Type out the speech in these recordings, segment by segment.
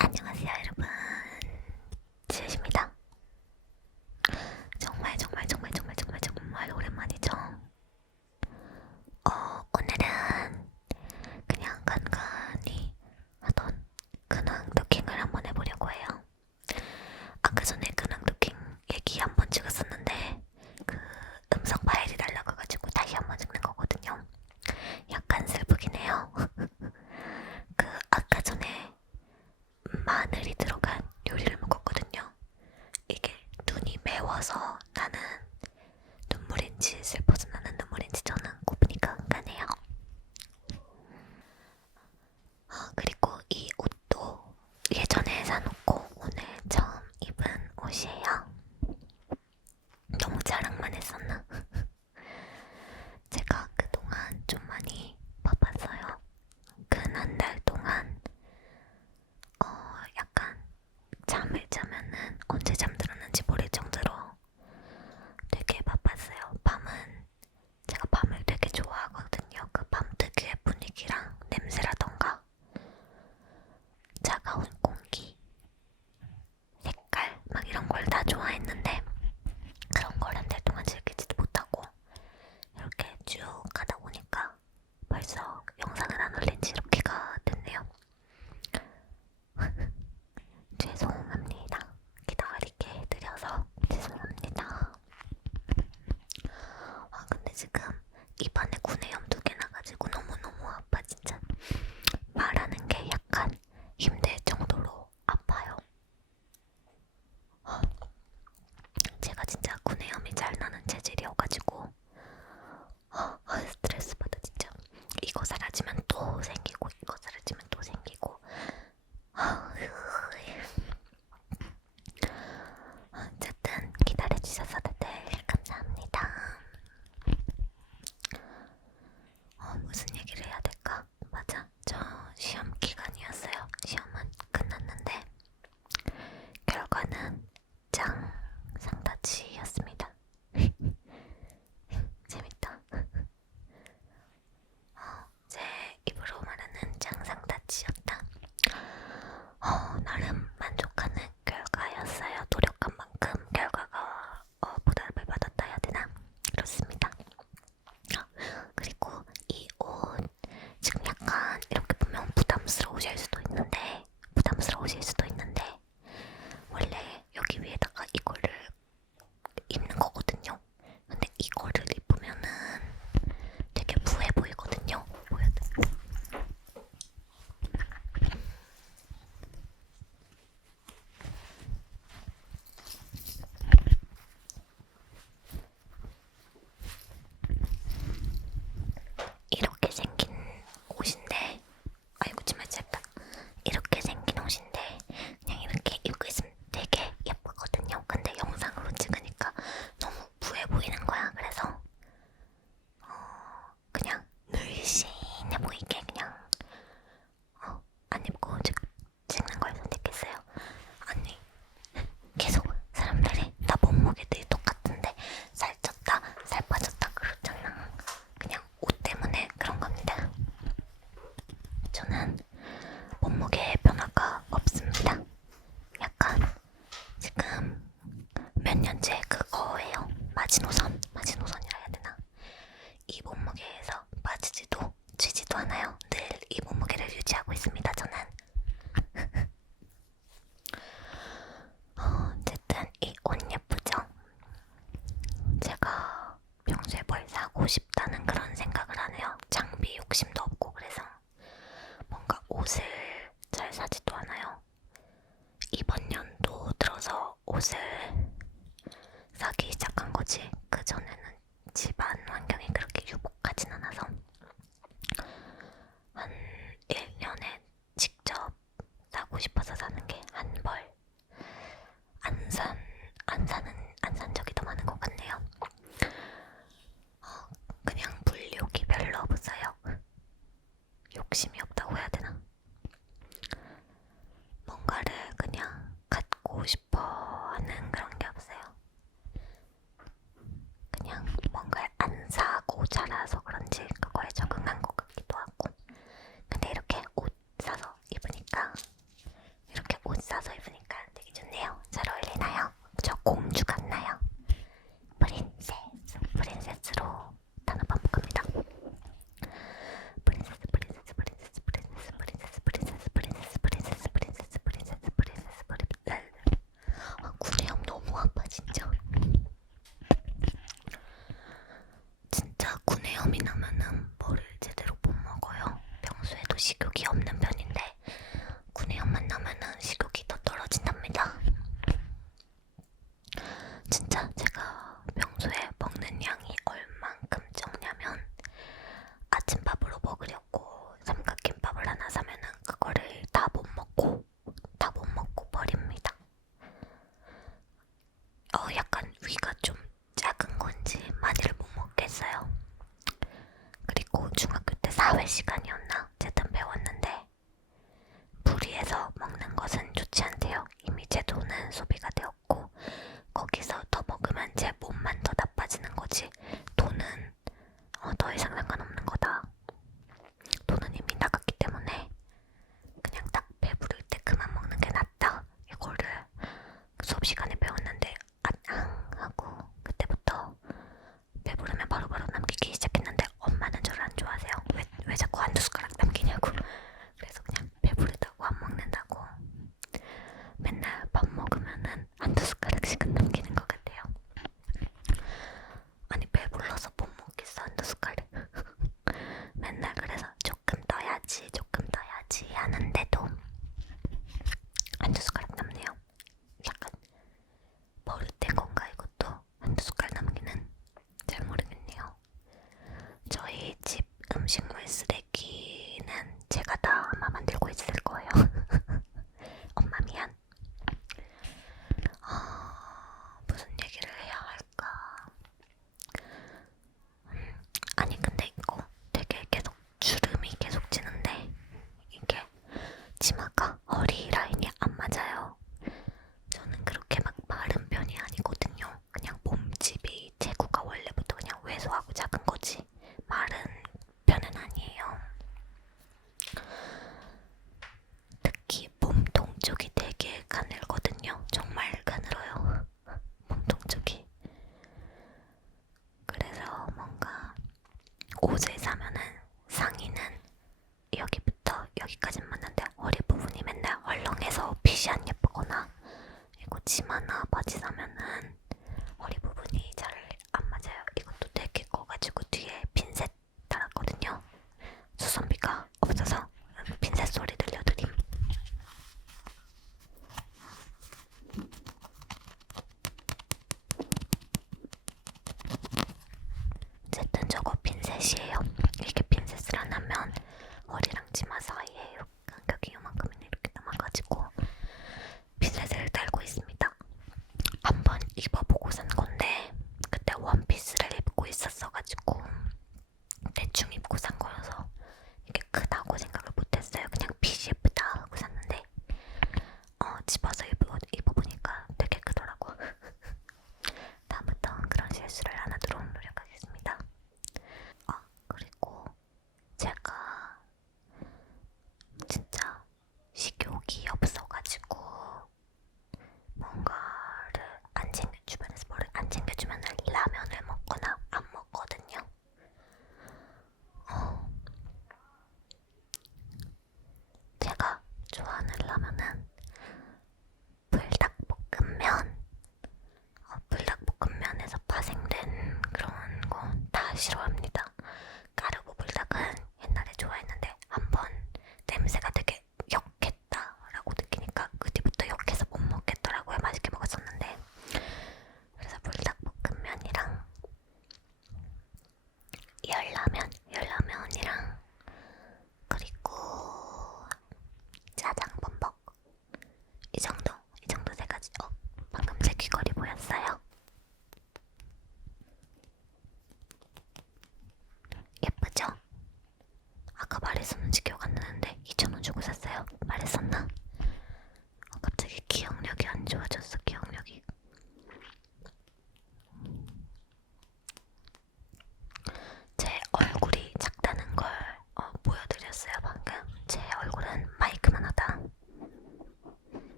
안녕하세요 여러분. 지우입니다. 정말 정말 정말 정말 정말 정말 오랜만이죠? ちささ 하고 싶다는 그런 생각을 하네요. 장비 욕심도 없고 그래서 뭔가 옷을 식욕이 없는 편인데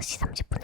6시 6시 30분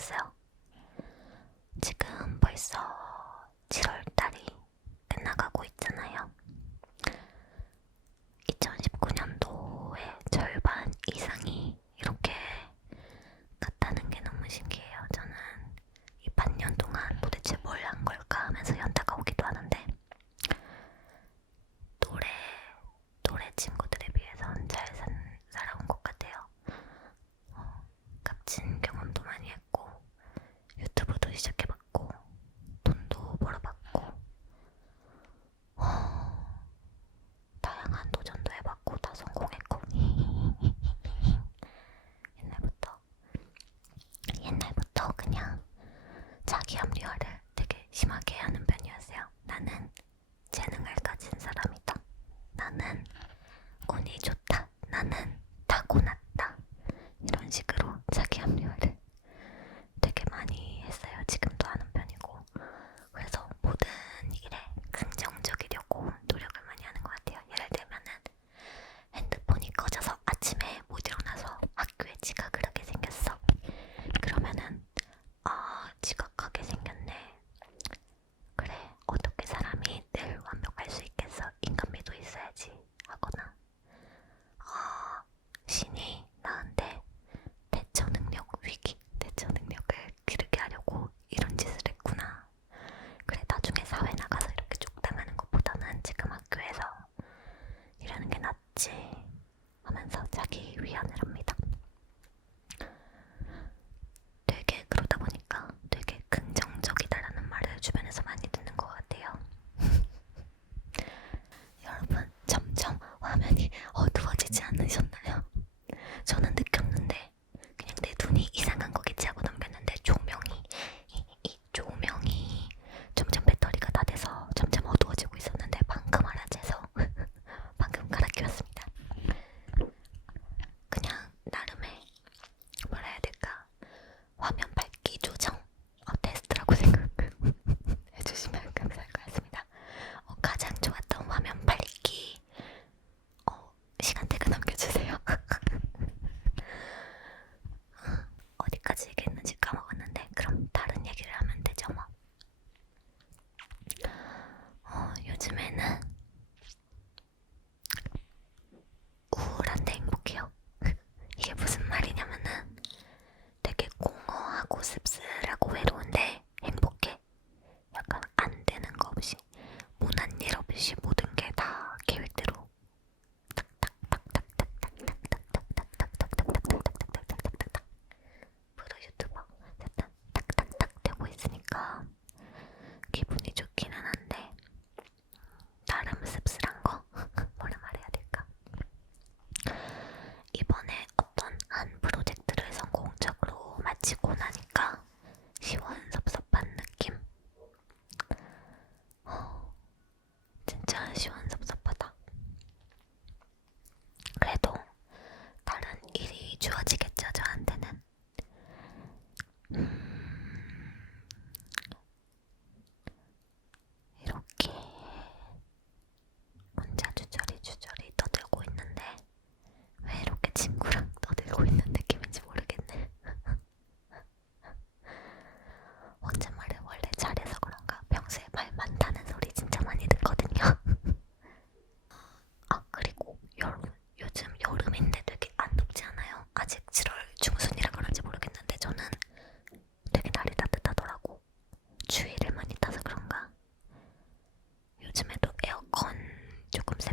myself. 조금 세